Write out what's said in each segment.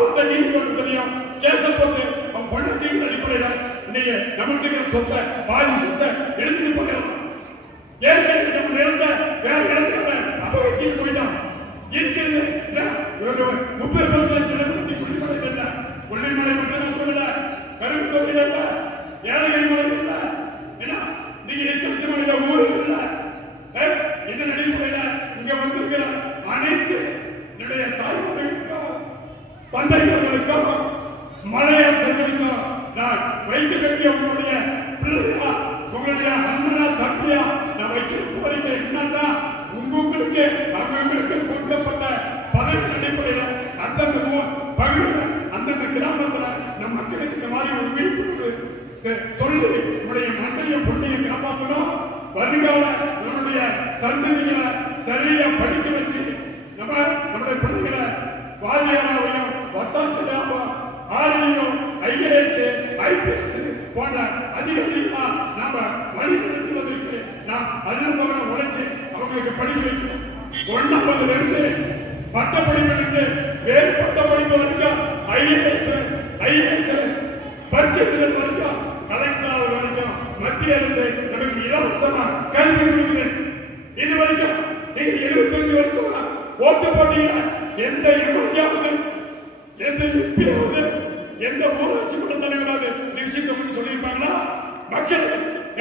மாவட்ட நீதிமன்றத்திலையும் கேச போட்டு அவன் பொண்ணத்தின் அடிப்படையில் இன்னைக்கு நம்மளுக்கு இருக்கிற சொத்தை பாதி சொத்தை எழுதிட்டு போயிடலாம். ஏற்கனவே நம்ம நிலத்தை வேற இடத்துல அபகரிச்சுட்டு போயிட்டான். இருக்கிறது 30% செலவு குடிமலை இல்ல, கொள்ளிமலை மட்டும் நான் சொல்லல, கரும்பு தொழில் இல்ல, ஏலகிரி மலை இல்ல, என்ன நீங்க இருக்கிற மலையில ஊரு இல்ல. இதன் அடிப்படையில இங்க வந்திருக்கிற அனைத்து என்னுடைய தாய்மார்களுக்கும் தந்தைமார்களுக்கும் மலையாளர்களுக்கும் நான் வைக்க வேண்டிய உங்களுடைய பிள்ளையா, உங்களுடைய அண்ணனா தம்பியா நான் வைக்கிற கோரிக்கை என்னன்னா, உங்களுக்கு அவங்களுக்கு கொடுக்கப்பட்ட பதவி அடிப்படையில் அந்தந்த பகுதியில் அந்தந்த கிராமத்துல நம் மக்களுக்கு இந்த மாதிரி ஒரு விழிப்புணர்வு சொல்லி நம்முடைய மண்ணைய பொண்ணையை காப்பாற்றணும். வருங்கால நம்முடைய சந்ததிகளை சரியா படிக்க வச்சு நம்முடைய பிள்ளைகளை வாதியாராவையும் வட்டாட்சியராகவும் ஆர்மியும் ஐஏஎஸ் ஐபிஎஸ் போன்ற அதிகாரிகளா நாம வழிநடத்துவதற்கு நாம் அலுவலக உழைச்சி அவங்களுக்கு படிக்க வைக்கணும். 1ஆவதுல இருந்து பட்ட படிப்பிலிருந்து வேறு பட்ட படிப்பு வரைக்கும் ஐஏஎஸ் பரிசீலனை வரைக்கும் கலெக்டர் வரைக்கும் மத்திய அரசு நமக்கு இலவசமா கல்வி கொடுக்குது. இது வரைக்கும் நீங்க 25 வருஷமா ஓட்டு போட்டீங்கன்னா எந்த எம்எல்ஏ எந்த எம்பியாவது எந்த ஊராட்சி மன்ற தலைவராது இந்த விஷயத்தை சொல்லியிருப்பாங்களா? மக்கள்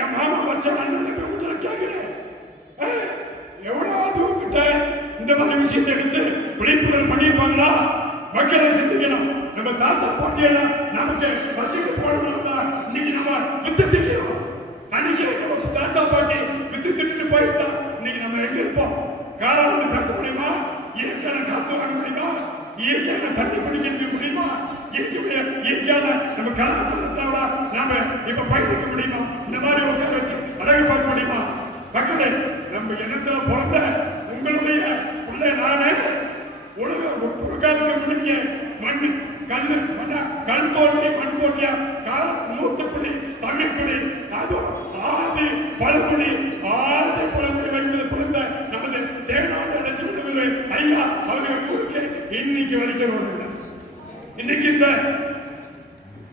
என் மாமா வச்ச அண்ணன் கேட்கிறேன், எவ்வளவு கிட்ட இந்த மாதிரி விஷயத்தை எடுத்து விழிப்புணர்வு பண்ணியிருப்பாங்களா? மக்களை சிந்திக்கணும். நம்ம தாத்தா பாட்டியெல்லாம் நமக்கு வச்சுட்டு போனோம்னா இன்னைக்கு நம்ம வித்து திக்கிறோம். அன்னைக்கு நம்ம தாத்தா பாட்டி வித்து திட்டு போயிருந்தா இன்னைக்கு நம்ம எங்க இருப்போம்? காலம் வந்து பேச முடியுமா? இயற்கையான காத்து வாங்க முடியுமா? இயற்கையான தண்ணி குடிக்க முடியுமா? இயற்கையான நம்ம கலாச்சாரத்தோட நாம இப்ப பயணிக்க முடியுமா? இந்த மாதிரி உட்கார வச்சு அழகு பார்க்க முடியுமா? மக்களே, நம்ம இனத்துல பிறந்த உங்களுடைய பிள்ளை நானே உலக உட்கார்ந்து முடிய மண் கல் கல் தோன்றி மண் தோன்றிய மூத்தக்குடி தமிழ்குடி அதுவும் ஆதி பழங்குடி வைத்து பிறந்த நமது தேனாடு லட்சுமி ஐயா அவர்கள் ஊருக்கு இன்னைக்கு வரைக்கும் ரோடு. இன்னைக்கு இந்த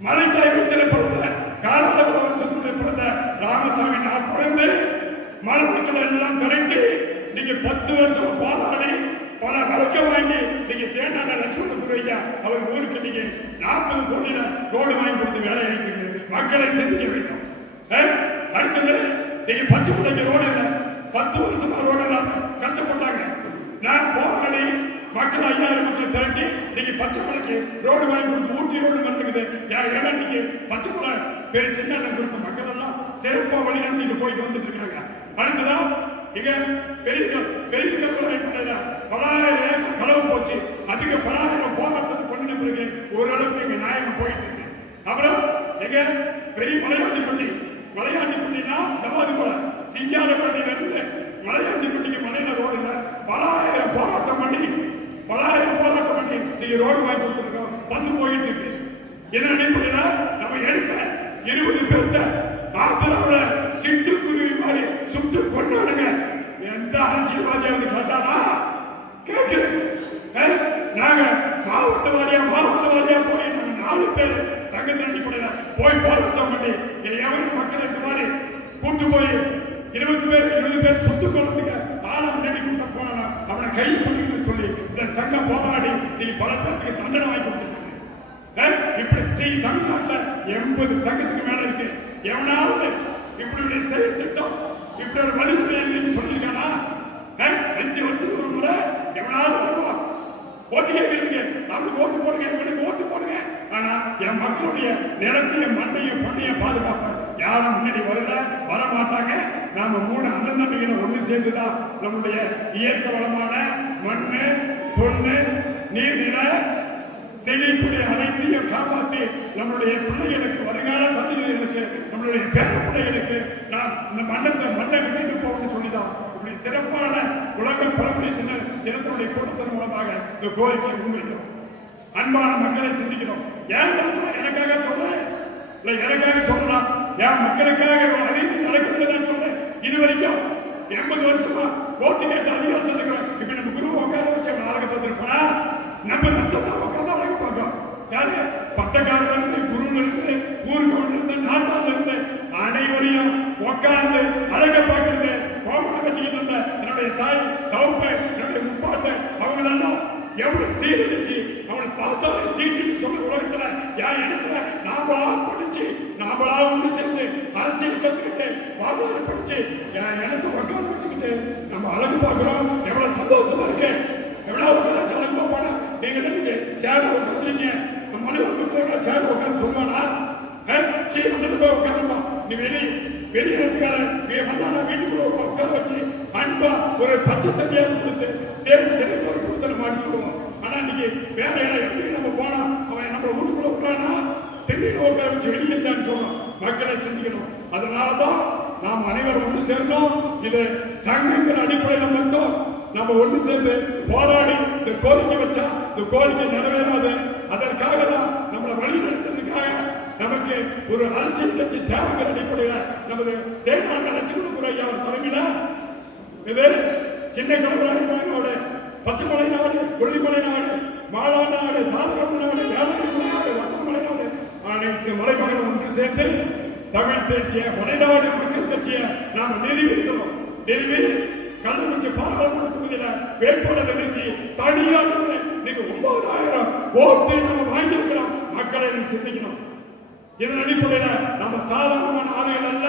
மலைத்தாய் வீட்டில் பிறந்த காலாளபுர வம்சத்தில் பிறந்த ராமசாமி நான் பிறந்து மலை மக்கள் எல்லாம் திரட்டி நீங்க 10 வருஷம் போராடி பல வழக்க வாங்கி நீங்க தேனாட லட்சுமணபுரம் ஐயா அவர் ஊருக்கு நீங்க 40 கோடியில ரோடு வாங்கி கொடுத்து வேலை ஆகிட்டு மக்களை சிந்திக்க வேண்டும். அடுத்தது நீங்க பச்சை பிள்ளைங்க ரோடு இல்லை, 10 வருஷமா ரோடு இல்லாம கஷ்டப்பட்டாங்க. நான் போராடி மக்கள் 5000 மக்கள் திரட்டி நீங்க பச்சை பிள்ளைக்கு ரோடு வாங்கி கொடுத்து ஊட்டி ரோடு வந்துருக்குது. இடம் நீங்க பச்சை பிள்ளை பெரிய சின்ன குரூப் மக்கள் எல்லாம் சிறப்பா வழி நடத்திட்டு போயிட்டு வந்துட்டு இருக்காங்க. அடுத்ததா இங்க பெரிய பலாயிரம் களவு போச்சு. அதுக்கு பலாயிரம் போராட்டத்தை பண்ணின பிறகு ஓரளவுக்கு இங்க நியாயம் போயிட்டு இருக்கு. அப்புறம் எங்க பெரிய மலையாண்டிப்பட்டினா ஜவாதி போல சிங்காரப்பட்டியில இருந்து மலையாண்டிப்பட்டிக்கு மலையில ரோடு இல்ல, பலாயிரம் போராட்டம் பண்ணி நீங்க ரோடு வாங்கி கொடுத்துருக்கோம். பசு போயிட்டு இருக்கு. என்ன நினைப்பீங்கன்னா நம்ம எடுக்க 20 பேர்த்த ஆந்திராவில சிட்டுக்குருவி மாதிரி சுட்டு கொண்டாடுங்க. எந்த அரசியல்வாதியாவது கேட்டானா? கேட்கிறேன். நாங்க மாவட்ட வாரியா போய் நாங்க 4 பேர் சங்கத்தின் அடிப்படையில போய் போராட்டம் பண்ணி எவரும் மக்கள் இந்த மாதிரி கூட்டு போய் 20 பேர் சுட்டு கொள்றதுக்கு ஆழம் தேடி கூட்ட போனா அவனை கைது பண்ணிக்கணும்னு சொல்லி இந்த சங்கம் போராடி நீ பல பேருக்கு தண்டனை வாங்கி கொடுத்துருக்காங்க. இப்படி நீ தமிழ்நாட்டில் 80 சங்கத்துக்கு மேல இருக்கு. எவனாவது இப்படி செயல் திட்டம் இப்படி ஒரு வழிமுறை சொல்லியிருக்கானா? 5 வருஷத்துக்கு ஒரு முறை எவனாவது வருவான், ஓட்டு கேட்கறீங்க, அவனுக்கு ஓட்டு போடுங்க, இவனுக்கு ஓட்டு போடுங்க. ஆனா என் மக்களுடைய நிலத்தையும் மண்ணையும் பொண்ணையும் பாதுகாப்பாங்க. யாரும் முன்னாடி வர மாட்டாங்க. நாம 3 அண்ணன் தம்பிகளை ஒண்ணு சேர்ந்துதான் நம்முடைய இயற்கை வளமான மண்ணு பொண்ணு நீர்நில செழிக்கூடிய அனைத்தையும் காப்பாற்றி நம்மளுடைய பிள்ளைகளுக்கு வருங்கால சந்ததிகளுக்கு நம்மளுடைய பேர பிள்ளைகளுக்கு நாம் இந்த மண்ணை விட்டு போகணும்னு சொல்லிதான் இப்படி சிறப்பான உலக பழங்குடி தினத்தினுடைய கூட்டத்தின் மூலமாக இந்த கோரிக்கை முன்வைக்கிறோம். அன்பான மக்களை சிந்திக்கிறோம். ஏன் எனக்காக சொல்றேன், இல்ல எனக்காக சொல்லலாம், என் மக்களுக்காக அனைத்து நடக்கிறது தான் சொல்றேன். இது வரைக்கும் 80 வருஷமா ஓட்டு கேட்டு அதிகாரத்தில் இருக்கிறோம். இப்ப நம்ம குரு உட்கார வச்சு அழகு பார்த்துருப்போம். நம்ம ரத்தத்தை உட்காந்து அழகு பார்க்கோம். எவ்வளவு சீரழிச்சு அவனை பார்த்தாலே தீட்டுன்னு சொன்ன உலகத்துல யார் இடத்துல நாமளா படிச்சு நாமளா ஒன்று சேர்ந்து அரசியல் கத்துக்கிட்டு வரலாறு படிச்சு எனக்கு உட்கார வச்சுக்கிட்டு நம்ம அழகு பார்க்கிறோம். எவ்வளவு சந்தோஷமா இருக்கு. எவ்வளவு அழகு பார்ப்பானா. நீங்க சேர் உட்காந்துருக்கீங்க. மனிதன் மக்கள் எவ்வளவு சேர் உட்காந்து சொல்லுவானா போய் உட்காருமா. நீ வெளியிடத்துக்காரன் வந்தானா வீட்டுக்குள்ள உட்கார வச்சு அன்பா ஒரு பச்சை தண்ணியாவது கொடுத்து தேவை திரைப்போர் கொடுத்து நம்ம அடிச்சுடுவோம். ஆனா இன்னைக்கு வேற இடத்துக்கு நம்ம போனா அவன் நம்ம வீட்டுக்குள்ள விட்டானா தென்னையில உட்கார வச்சு வெளியே தான் சொல்லுவோம். மக்களை சிந்திக்கணும். அதனாலதான் நாம் அனைவரும் ஒன்று சேர்ந்தோம். இது சங்கங்கள் அடிப்படையில் மட்டும் நம்ம ஒன்று சேர்ந்து போராடி இந்த கோரிக்கை வச்சா இந்த கோரிக்கை நிறைவேறாது. அதற்காக தான் நம்மளை வழி நடத்துறதுக்காக நமக்கு ஒரு அரசியல் கட்சி தேவைங்கிற அடிப்படையில் நமது தேனாடு லட்சுமணபுரம் ஐயா அவர் தலைமையில இது சின்ன கடவுளோட பச்சைமலை நாடு, கொல்லிமலை நாடு, மாலா நாடு, தாதரப்பு நாடு, யாதகிரி நாடு, வத்தமலை நாடு அனைத்து மலைமகளும் ஒன்று சேர்ந்து தமிழ் தேசிய மலைநாடு மக்கள் கட்சியை நாம நிறுவிக்கிறோம். நிறுவி கள்ளக்குறிச்சி பாராளுமன்ற தொகுதியில வேட்பாளர் நிறுத்தி தனியாக நீங்க 9,000 ஓட்டு நம்ம வாங்கியிருக்கிறோம். மக்களை நீங்க சிந்திக்கணும். இதன் அடிப்படையில நம்ம சாதாரணமான ஆளுகள் அல்ல.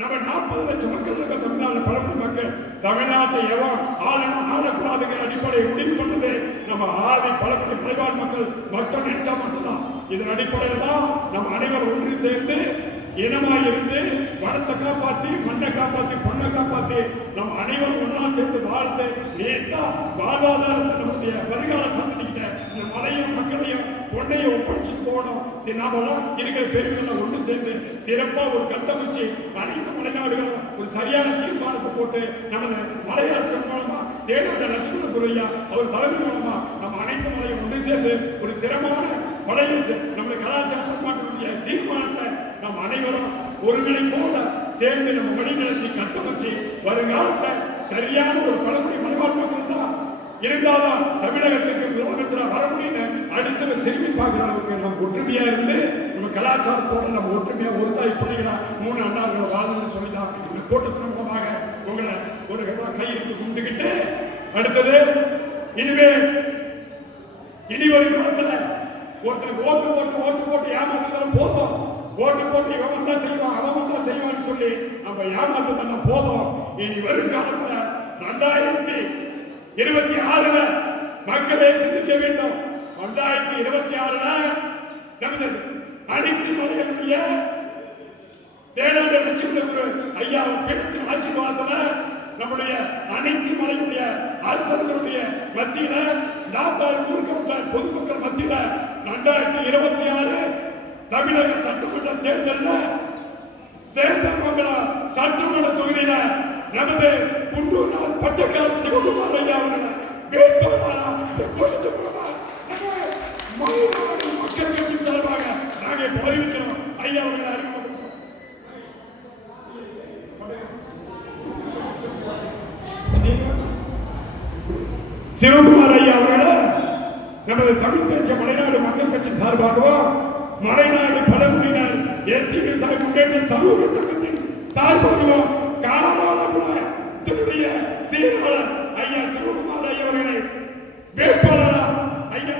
நம்ம 40 லட்சம் மக்கள் இருக்க தமிழ்நாடு பழங்குடி மக்கள். தமிழ்நாட்டை எவன் ஆளக்கூடாதுங்கிற அடிப்படையை முடிவு பண்ணது நம்ம ஆதி பழங்குடி மலைவாழ் மக்கள் மட்டும் நினைச்சா மட்டும்தான். இதன் அடிப்படையில் தான் நம்ம அனைவரும் ஒன்று சேர்ந்து இனமாய் இருந்து வனத்தை காப்பாற்றி மண்ணை காப்பாற்றி பொண்ணை காப்பாற்றி நம்ம அனைவரும் ஒன்றா சேர்ந்து வாழ்ந்து நேத்தா வாழ்வாதாரத்தை நம்முடைய வருங்கால சந்ததிக்கிட்ட இந்த மலையும் மக்களையும் பொண்ணையும் ஒப்படைச்சிட்டு போகணும். சரி, நாமெல்லாம் இருக்கிற பெருமைகளை ஒன்று சேர்ந்து சிறப்பாக ஒரு கட்டமைச்சு அனைத்து மலைநாடுகளும் ஒரு சரியான தீர்மானத்தை போட்டு நமது மலையரசன் மூலமா தேனாடு லட்சுமணபுரம் ஐயா அவர் தலைமை மூலமா நம்ம அனைத்து மலையும் ஒன்று சேர்ந்து ஒரு சிறப்பான பழைய நம்முடைய கலாச்சார பண்பாட்டுடைய தீர்மானத்தை நம்ம அனைவரும் ஒருங்கிணைப்போட சேர்ந்து நம்ம வழிநடத்தி கட்டமைச்சு வருங்காலத்தை சரியான ஒரு பழங்குடி மலைவாழ் மக்கள் தான் இருந்தாதான் தமிழகத்துக்கு முதலமைச்சரா வர முடியும்னு அடுத்து திரும்பி பார்க்கிற அளவுக்கு நம்ம ஒற்றுமையா இருந்து நம்ம கலாச்சாரத்தோட நம்ம ஒற்றுமையா ஒரு தாய் பிள்ளைகளா 3 அண்ணார்களை வாழணும்னு சொல்லிதான் இந்த கூட்டத்தின் மூலமாக உங்களை ஒரு கையெழுத்து கும்பிட்டுக்கிட்டு அடுத்தது இனி வரும் காலத்துல ஒருத்தருக்கு ஓட்டு போட்டு ஏமாத்துறதுல போதும். ஓட்டு போட்டு இவன் வந்தா செய்வான் அவன் வந்தா செய்வான்னு சொல்லி நம்ம ஏமாத்துறதுல போதும். இனி வரும் காலத்துல 2026 மக்களை சிந்திக்க வேண்டும். 2026 நமது அனைத்து மலைகளுடைய தேனாடு லட்சுமணபுரம் ஐயா பீடத்தின் ஆசீர்வாதத்துல நம்முடைய அனைத்து மலையுடைய அரசர்களுடைய மத்தியில நாட்டார் ஊர்க்க பொதுமக்கள் மத்தியில 2026 தமிழக சட்டமன்ற தேர்தலில் சேந்தமங்கலம் சட்டமன்ற தொகுதியில நமது குண்டூர் பட்டக்கார் சிவகுமார் ஐயா அவர்களை வேட்பாளராக மக்கள் கட்சி சார்பாக நாங்கள் அறிவிக்கிறோம். ஐயா அவர்களை அறிவிக்கிறோம். சிவகுமார் ஐயா அவர்களை நமது தமிழ் தேசிய மலைநாடு மக்கள் கட்சி சார்பாகவும் மலைநாடு பழங்குடியினர் எஸ்டி விவசாய முன்னேற்ற சமூக சங்கத்தின் சார்பாகவும் காலாளர்களுடைய சீராளர் ஐயா சிவகுமார் ஐயா அவர்களை வேட்பாளரா ஐயா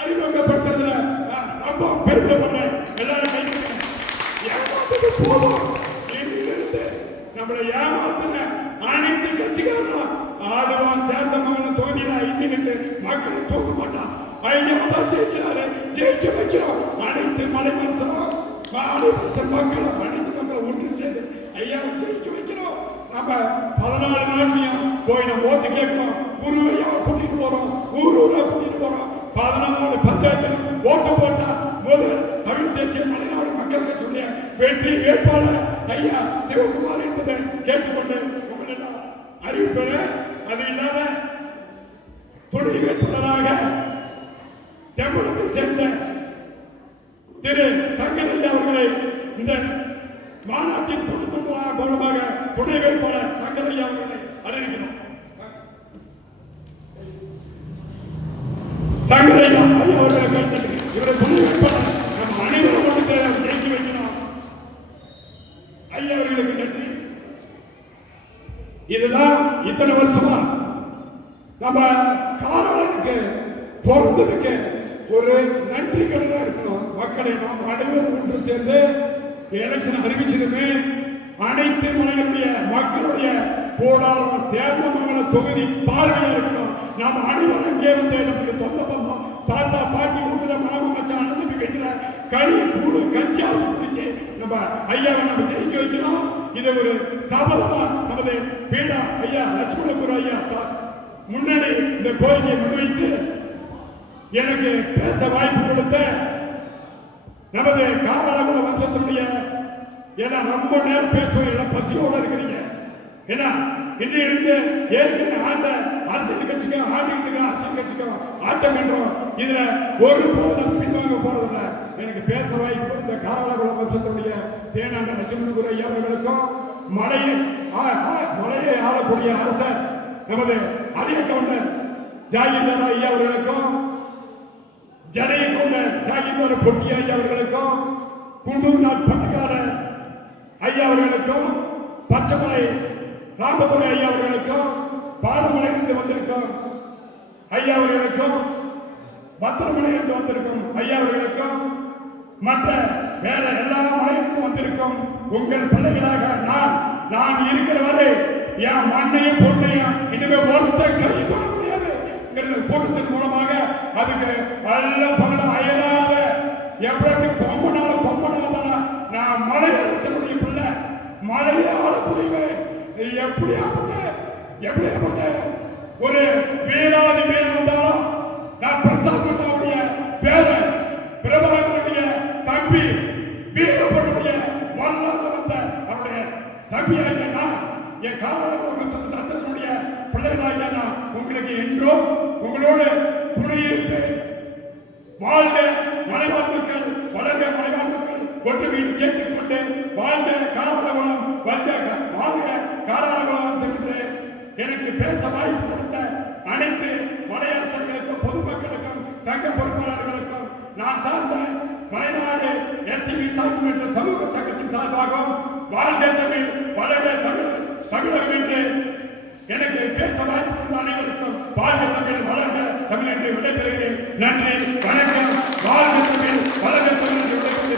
அறிமுகப்படுத்துறதுல ரொம்ப பெருமைப்படுறேன். எல்லாரும் ஏமாத்துக்கு போதும். நம்மளை ஏமாத்தின அனைத்து கட்சிக்காரரும் ஆடுவான் சேந்தமங்கலம் தொகுதியில இன்னிட்டு மக்களை தூக்க மாட்டான். ஐயா தான் ஜெயிக்கிறாரு, ஜெயிக்க வைக்கிறோம். அனைத்து மலை மனுஷனும் மக்களும் அனைத்து மக்களும் ஒன்று சேர்ந்து ஐயாவை ஜெயிக்க வைக்கிறோம். நம்ம 14 நாட்லையும் போய் நம்ம ஓட்டு கேட்கிறோம். குருவையாவை கூட்டிட்டு போறோம், ஊரூரா கூட்டிட்டு போறோம். 14 பஞ்சாயத்துல ஓட்டு போட்டா முதல் தமிழ் தேசிய மலைநாடு மக்கள் கட்சியுடைய வெற்றி வேட்பாளர் ஐயா சிவகுமார் என்பதை கேட்டுக்கொண்டு உங்களெல்லாம் அறிவிப்பேன். அது இல்லாத துணை வேட்பாளராக தமிழகத்தை சேர்ந்த திரு சங்கரையா அவர்களை இந்த மாநாட்டின் கூட்டத்தின் மூலமாக துணை வேட்பாளர் சங்கரையா அவர்களை அறிவிக்கிறோம். சங்கரையா ஐயா அவர்களை கேட்டு இவரை துணை வேட்பாளர் நம்ம அனைவரும் ஜெயிக்க வைக்கணும். ஐயா அவர்களுக்கு நன்றி. இதுதான் இத்தனை வருஷமா நம்ம நமக்கு பிறந்ததுக்கு ஒரு நன்றி கடனா இருக்கணும். மக்களை நாம் அனைவரும் ஒன்று சேர்ந்து எலெக்ஷன் அறிவிச்சதுமே அனைத்து மலைகளுடைய மக்களுடைய போராட்டம் சேர்ந்தமங்கல தொகுதி பார்வையா இருக்கணும். நாம் அனைவரும் இங்கே வந்து நம்முடைய சொந்த பந்தம் தாத்தா பாட்டி வீட்டுல மாமா மச்சான் அண்ணனுக்கு வீட்டுல களி கூடு கஞ்சாவை குடிச்சு நம்ம ஐயாவை நம்ம ஜெயிக்க வைக்கணும். இது ஒரு சபதமா நமது பீடா ஐயா லட்சுமணபுரம் ஐயா முன்னாடி இந்த கோரிக்கையை முன்வைத்து எனக்கு பேச வாய்ப்பு கொடுத்த நமது காவலகுல வம்சத்தினுடைய ஏன்னா ரொம்ப நேரம் பேசுவீங்க, பசியோட இருக்கிறீங்க. ஏன்னா இன்றையிலிருந்து ஏற்கனவே ஆண்ட அரசியல் கட்சிக்கும் ஆண்டிட்டு அரசியல் கட்சிக்கும் ஆட்டம் என்றோம். இதுல ஒரு போதும் பின்வாங்க போறதில்ல. எனக்கு பேச வாய்ப்பு கொடுத்த காவலகுல வம்சத்தினுடைய தேனாண்ட லட்சுமணபுர ஐயா அவர்களுக்கும் மலையை ஆளக்கூடிய அரசர் நமது அரிய கவுண்டர் ஜாகிர்தார் ஐயா அவர்களுக்கும் ஜனைய கவுண்டர் ஜாகிர்தார் பொட்டி ஐயா அவர்களுக்கும் குண்டூர் நாட் பட்டக்காரர் ஐயா அவர்களுக்கும் பச்சைமலை ராமதுரை ஐயா அவர்களுக்கும் பாலமலையிலிருந்து வந்திருக்கும் ஐயா அவர்களுக்கும் பத்திரமலையிலிருந்து வந்திருக்கும் ஐயா அவர்களுக்கும் மற்ற வேற எல்லா மலையிலிருந்து வந்திருக்கும் உங்கள் பிள்ளைகளாக நான் இருக்கிற வரை என் மண்ணையும் பொண்ணையும் இனிமே ஒருத்த கை தொட முடியாது. கூட்டத்தின் மூலமாக அதுக்கு நல்ல பகல அயலாத எப்படி பொம்மனால நான் மலையரசனுடைய பிள்ளை மலையை ஆளக்கூடியவன் எப்படியாப்பட்ட ஒரு வீராதி வீரன் வந்தாலும் நான் பிரசாத் பேரன் பிரபாகரனுடைய தம்பி வீரப்பனுடைய வரலாறு வந்த அவருடைய தம்பியாக நான் என் காவலர்களுடைய பிள்ளைகளாக நான் உங்களுக்கு என்றும் உங்களோடு துணை இருப்பேன். வாழ்க மலைவாழ் மக்கள், வளர்க மலைவாழ் மக்கள் ஒற்றுமையில் கேட்டுக்கொண்டு வாழ்க காராளகுளம், வாழ்க காராளகுளம் சென்று எனக்கு பேச வாய்ப்பு கொடுத்த அனைத்து மலையரசர்களுக்கும் பொதுமக்களுக்கும் சங்க பொறுப்பாளர்களுக்கும் நான் சார்ந்த மலைநாடு எஸ்டிவி சார்பு என்ற சமூக சங்கத்தின் சார்பாகவும் வாழ்க தமிழ் வளர்க தமிழகம் என்று எனக்கு பேச வாய்ப்பு கொடுத்த அனைவருக்கும் வாழ்க தமிழ் வளர்க தமிழ் என்று விடைபெறுகிறேன். நன்றி, வணக்கம். வாழ்க தமிழ்.